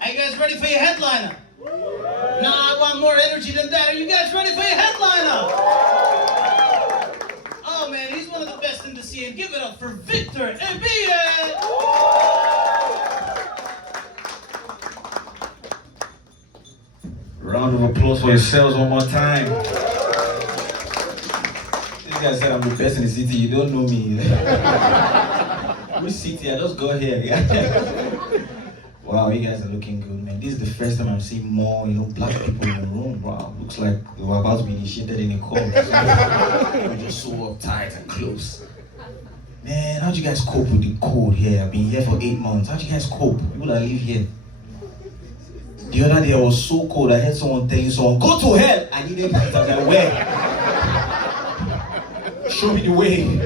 Are you guys ready for your headliner? No, I want more energy than that. Are you guys ready for your headliner? Oh man, he's one of the best in the scene. Give it up for Victor Ebiye! Round of applause for yourselves one more time. This guy said I'm the best in the city. You don't know me. Which city? I just got here. Wow, you guys are looking good, man. This is the first time I'm seeing more, black people in the room. Wow, looks like we were about to be initiated in a cult. We're just so uptight and close. Man, how'd you guys cope with the cold here? I've been here for 8 months. How'd you guys cope? People that live here. The other day I was so cold, I heard someone telling someone, go to hell! I needed light. I was like, where? Show me the way.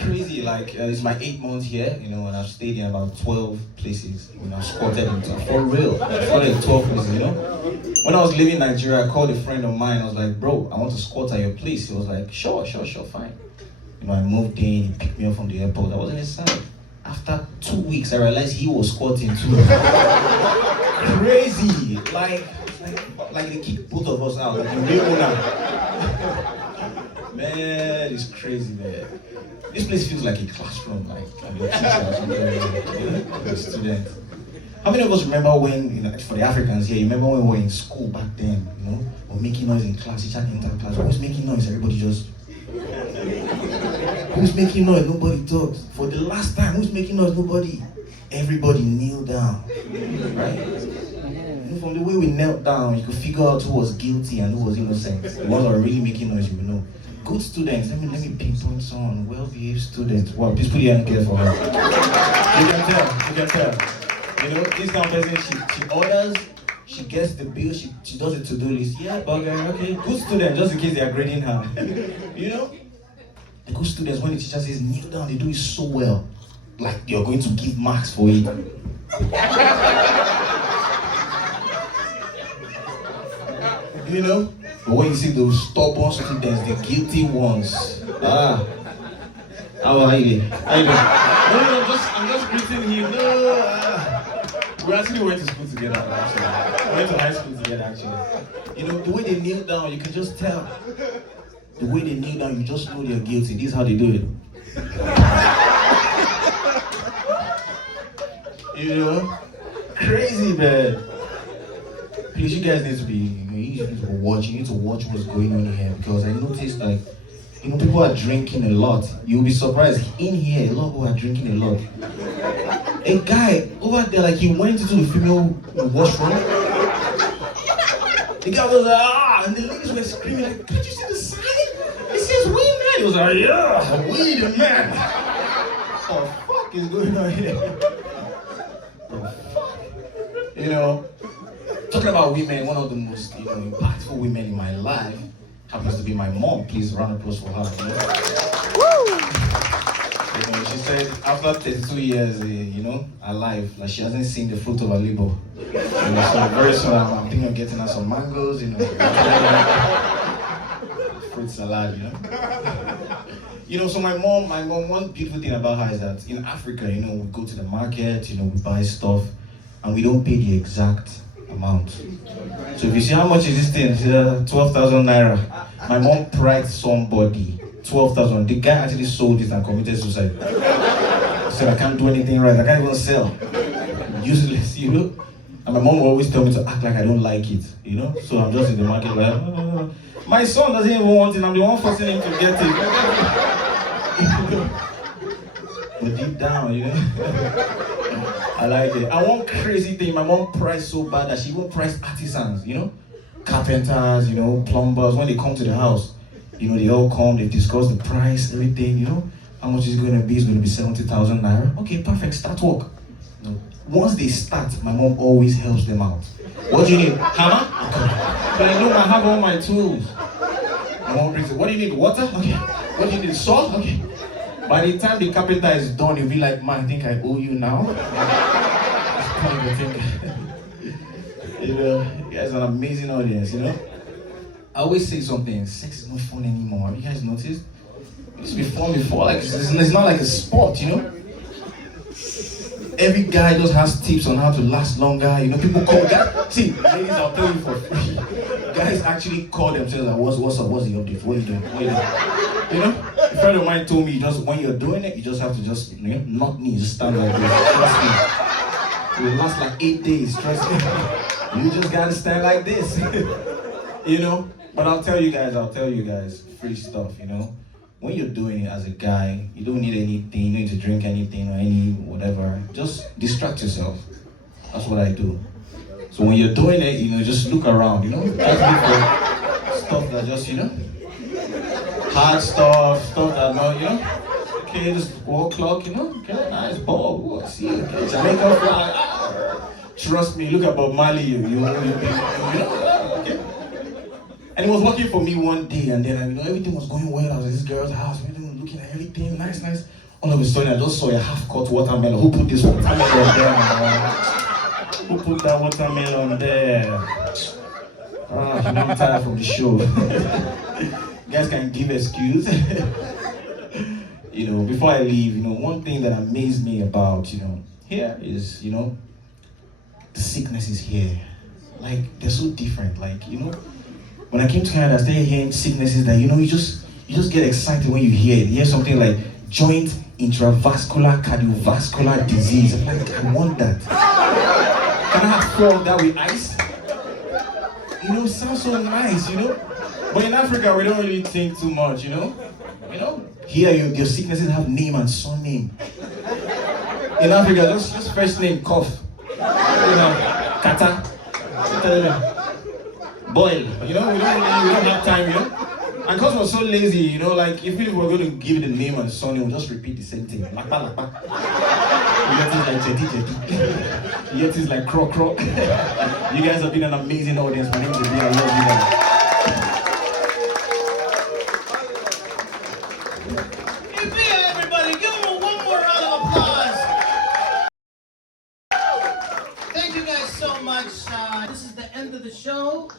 Crazy, like it's my 8 months here, and I've stayed in about 12 places. I've squatted into, for real, I've squatted in 12 places, When I was living in Nigeria, I called a friend of mine. I was like, bro, I want to squat at your place. He was like, sure, fine. I moved in, he picked me up from the airport. I was in his side. After 2 weeks, I realized he was squatting too. Crazy, like they kicked both of us out, like the real owner. Man, it's crazy, man. This place feels like a classroom, like a teacher or something, a student. How many of us remember when, for the Africans here, you remember when we were in school back then, we were making noise in class, teacher entered class, who's making noise? Everybody just... Who's making noise? Nobody talks. For the last time, who's making noise? Nobody. Everybody kneel down, right? From the way we knelt down, you could figure out who was guilty and who was innocent. The ones that were really making noise, you would know. Good students, let me pinpoint someone. Well-behaved students. Wow, please put your hand here for her. You can tell. This kind of person, she orders, she gets the bill, she does a to-do list. Yeah, okay. Good student, just in case they are grading her. The good students, when the teacher says kneel down, they do it so well. Like you're going to give marks for it. But when you see those stubborn students, the guilty ones, how are you? No, I'm just greeting him. No, we actually went to school together, actually. We went to high school together, actually. The way they kneel down, you can just tell. The way they kneel down, you just know they're guilty. This is how they do it. Crazy, man. Please, you guys need to be watching. You need to watch what's going on here, because I noticed people are drinking a lot. You'll be surprised. In here, a lot of people are drinking a lot. A guy over there, he went into the female washroom. The guy was like, and the ladies were screaming like, can't you see the sign? It says we man. He was like, yeah, we the man. What the fuck is going on here? Talking about women, one of the most impactful women in my life happens to be my mom. Please round of applause for her. She said after 32 years, alive, like she hasn't seen the fruit of her labor. So very soon I'm thinking of getting her some mangoes, fruit salad, So my mom, one beautiful thing about her is that in Africa, we go to the market, we buy stuff, and we don't pay the exact amount. So if you see how much is this thing, 12,000 naira. My mom priced somebody 12,000. The guy actually sold it and committed suicide. He said, I can't do anything right. I can't even sell. Useless, And my mom will always tell me to act like I don't like it, So I'm just in the market like, my son doesn't even want it. I'm the one forcing him to get it. But deep down, I like it. And one crazy thing, my mom priced so bad that she even priced artisans, carpenters, plumbers. When they come to the house, they all come, they discuss the price, everything, how much is it going to be? It's going to be 70,000 naira. Okay, perfect, start work. Once they start, my mom always helps them out. What do you need? Hammer? Okay. But I know I have all my tools. My mom brings it. What do you need? Water? Okay. What do you need? Salt? Okay. By the time the carpenter is done, you'll be like, man, I think I owe you now. That's kind of the thing. You guys are an amazing audience, I always say something, sex is not fun anymore. Have you guys noticed? It used to be fun before, it's not like a sport, Every guy just has tips on how to last longer. You know, people call guys. See, ladies, I'll tell you for free. Guys actually call themselves like, what's up? What's the update? What are you doing? What are you doing? You know, a friend of mine told me just when you're doing it, you just have to just knock knees, just stand like this. Trust me. It will last like 8 days. Trust me. You just gotta stand like this. You know. But I'll tell you guys, free stuff. You know. When you're doing it as a guy, you don't need anything, you don't need to drink anything or any whatever. Just distract yourself. That's what I do. So when you're doing it, you know, just look around, you know? Just look for stuff that just, you know? Hard stuff that not, you know? Okay, just wall clock, you know? Okay, nice ball. Oh, see, okay, Jamaica flag. Trust me, look at Bob Marley, you know? Okay. And it was working for me one day, and then, you know, everything was going well. I was at this girl's house, looking at everything, nice. All of a sudden, I just saw a half-cut watermelon. Who put this watermelon there? Who put that watermelon there? I'm really tired from the show. You guys can give excuse. You know, before I leave, you know, one thing that amazed me about, you know, here is, you know, the sickness is here. Like, they're so different, like, you know. When I came to Canada, I started hearing sicknesses that, you know, you just get excited when you hear it. You hear something like joint intravascular cardiovascular disease. I'm like, I want that. Can I have 4 of that with ice? You know, it sounds so nice, you know? But in Africa, we don't really think too much, you know? You know? Here, your sicknesses have name and surname. In Africa, just first name, cough. You know, kata. Boil, you know, we don't have time, you know. And because we're so lazy, you know, like if we were going to give it a name and surname, we'll just repeat the same thing. Lakpa. You get things like jetty. You get things like croc. You guys have been an amazing audience. My name is Ebiye. I love you guys. Ebiye, everybody, give him one more round of applause. Thank you guys so much. This is the end of the show.